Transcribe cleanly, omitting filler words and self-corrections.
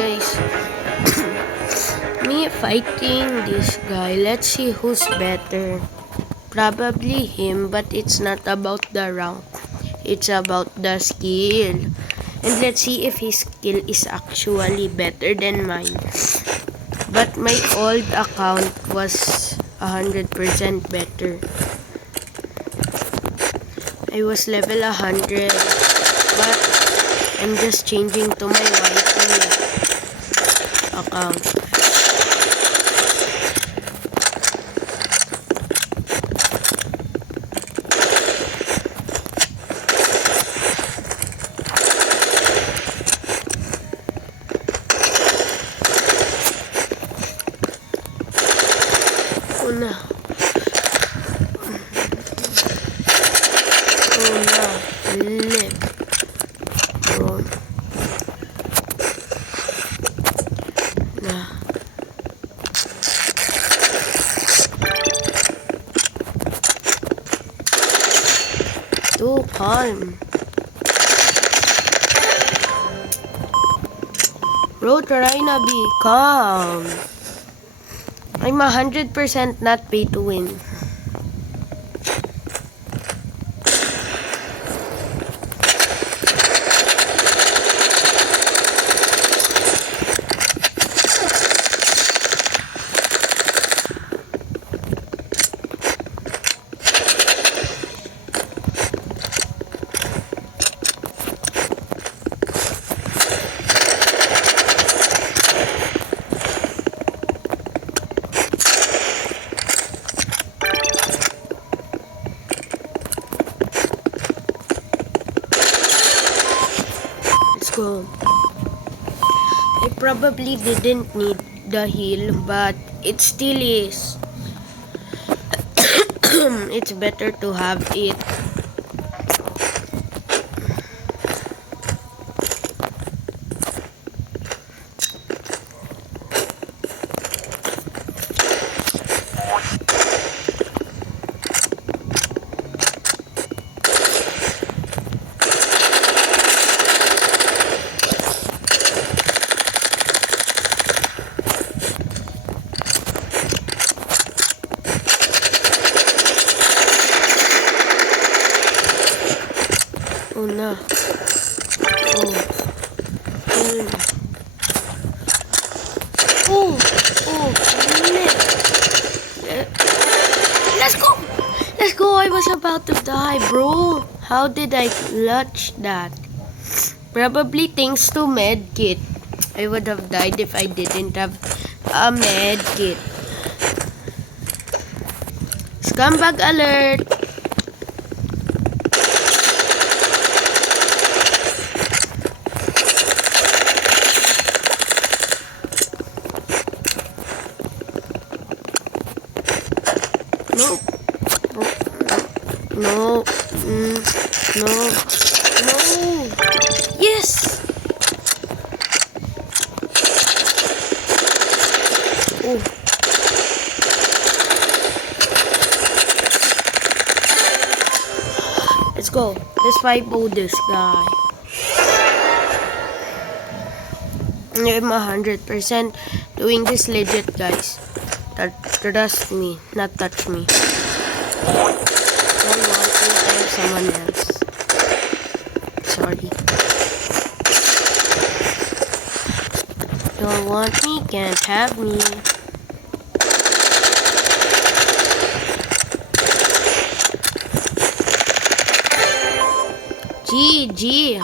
guys. Me fighting this guy. Let's see who's better. Probably him, but it's not about the rank. It's about the skill. And let's see if his skill is actually better than mine. But my old account was 100% better. I was level 100, but I'm just changing to my YT account. Oh no. Live. Oh. Nah. Too calm. Bro, try na be calm. I'm 100% not pay to win. Go. I probably didn't need the heal, but it still is. It's better to have it. Oh no. Oh. Oh. Oh. Let's go. Let's go. I was about to die, bro. How did I clutch that? Probably thanks to medkit. I would have died if I didn't have a medkit. Scumbag alert. No. No. Yes. Oh. Let's go. Let's 5-0 this guy. I'm 100% doing this legit, guys. Trust me, not touch me. Don't want to tell someone else. Sorry. Don't want me, can't have me. GG.